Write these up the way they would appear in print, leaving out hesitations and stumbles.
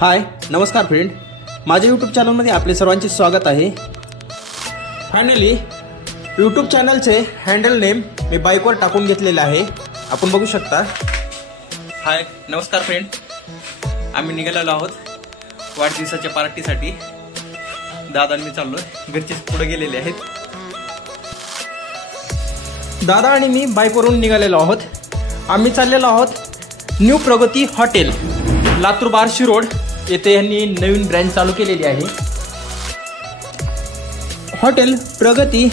हाय नमस्कार फ्रेंड, माझ्या यूट्यूब चॅनलमध्ये आपले सर्वांचे स्वागत आहे। फायनली यूट्यूब चॅनलचे हँडल नेम मी बाईकवर टाकून घेतलेले आहे, आपण बघू शकता। हाय नमस्कार फ्रेंड, आम्ही निघालेलो आहोत वाढदिवसाच्या पार्टीसाठी। दादा आणि मी चाललोय, घरचे पुढे गेलेले आहेत। दादा आणि मी बाईकवरून निघालेलो आहोत। आम्ही चाललेलो आहोत न्यू प्रगती हॉटेल, लातूर बार्शी रोड येथे यांनी नवीन ब्रँच चालू केलेली आहे। हॉटेल प्रगती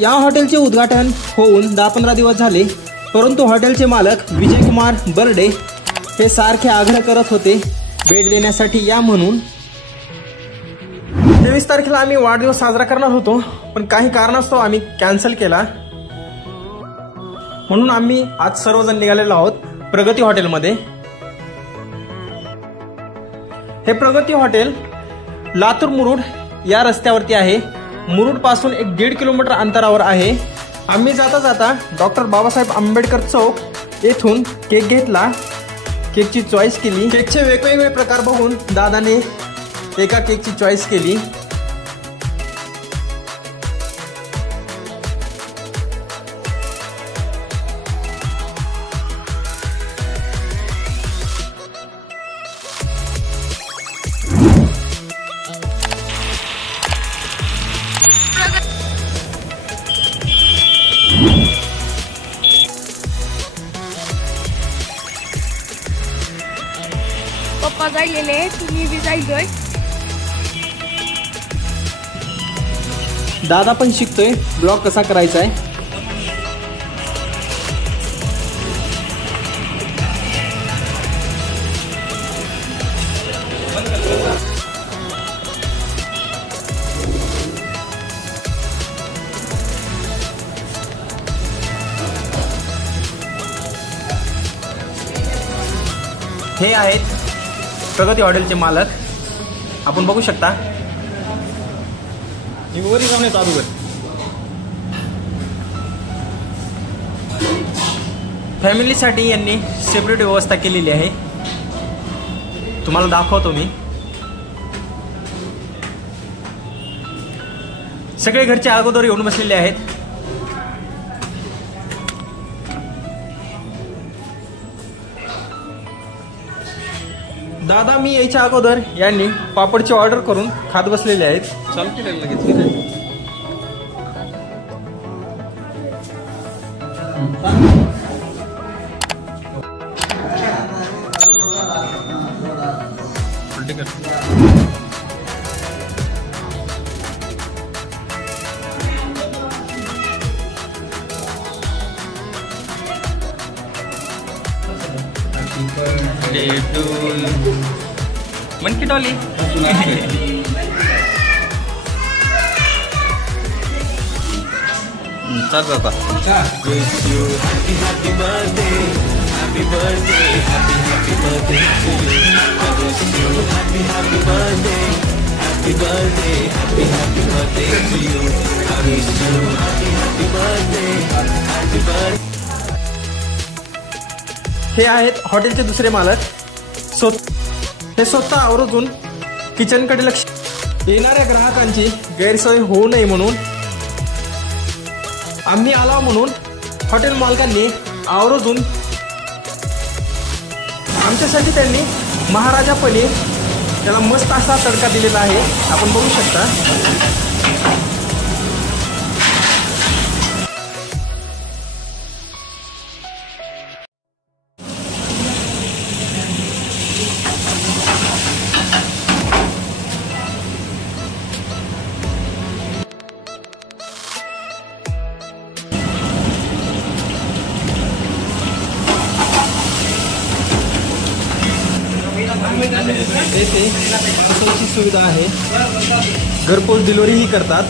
या हॉटेलचे उद्घाटन होऊन 10-15 दिवस झाले, परंतु हॉटेलचे मालक विजय कुमार बर्डे हे सारखे आग्रह करत होते भेट देण्यासाठी या म्हणून। 23 तारखेला आम्ही वाढदिवस साजरा करणार होतो, पण काही कारणास्तव आम्ही कॅन्सल केला, म्हणून आम्ही आज सर्वजण निघालेलो आहोत प्रगती हॉटेलमध्ये। हे प्रगती हॉटेल लातूर मुरुड या रस्त्यावरती आहे। मुरुड पासून 1.5 किलोमीटर अंतरावर आहे। आम्ही जाता जाता डॉक्टर बाबासाहेब आंबेडकर चौक येथून केक घेतला, केकची चॉईस केली। केकचे वेगवेगळे प्रकार बघून दादाने एका केकची चॉईस केली। पप्पा जायलेले, तुम्ही बी जायलोय। दादा पण शिकतोय ब्लॉग कसा करायचा आहे। हे आहेत प्रगती हॉटेलचे मालक, आपण बघू शकता। वरी जाऊन येतो अगोदर। फॅमिलीसाठी यांनी सेपरेट व्यवस्था केलेली आहे, तुम्हाला दाखवतो मी। सगळे घरचे अगोदर येऊन बसलेले आहेत। दादा मी यायच्या अगोदर यांनी पापडची ऑर्डर करून खात बसलेले आहेत। चालू केलेलं लगेच। मन की डॉली चल बाबा। हे आहेत हॉटेलचे दुसरे मालक। हे स्वतः आवर्जून किचनकडे लक्ष, येणाऱ्या ग्राहकांची गैरसोय होऊ नये म्हणून आम्ही आलो म्हणून हॉटेल मालकांनी आवर्जून आमच्यासाठी त्यांनी महाराजा पनीर त्याला मस्त असा तडका दिलेला आहे, आपण बघू शकता। येथे बसण्याची सुविधा आहे, घरपोच डिलिव्हरीही करतात।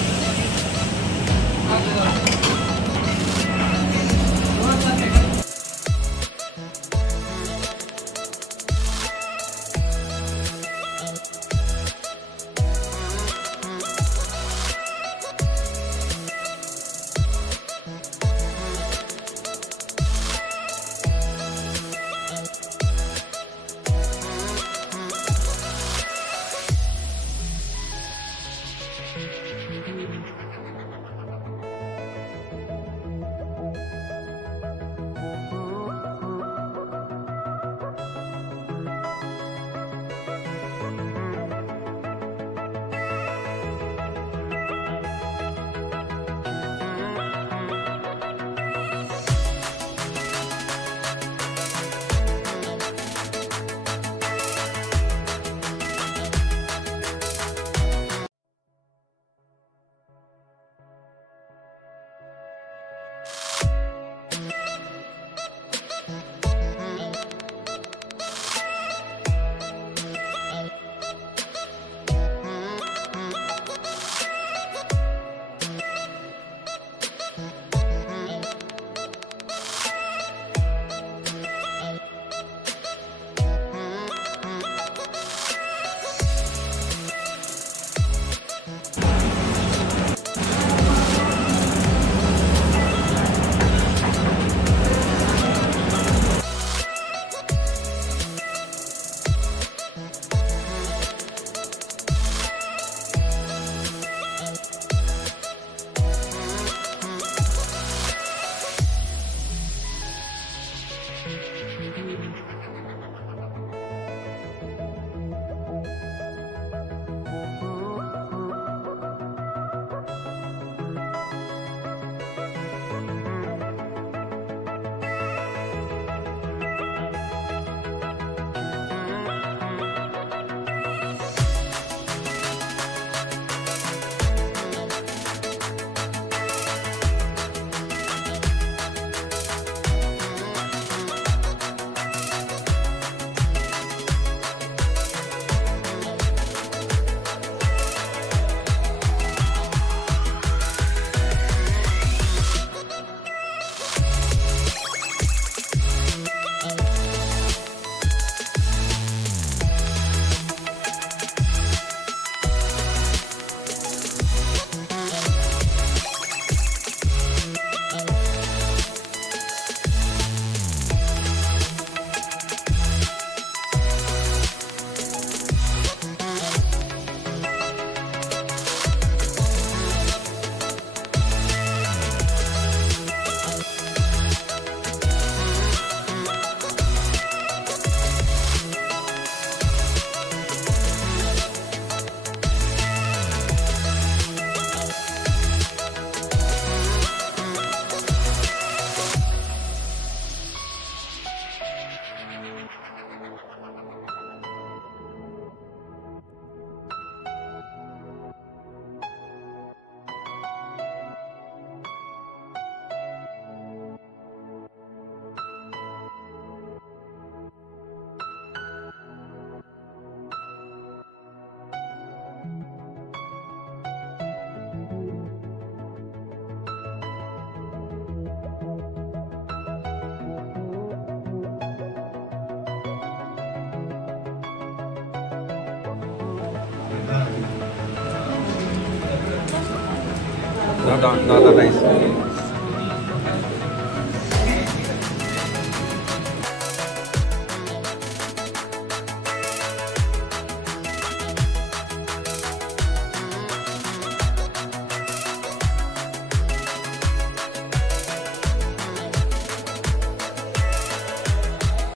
दादा राईस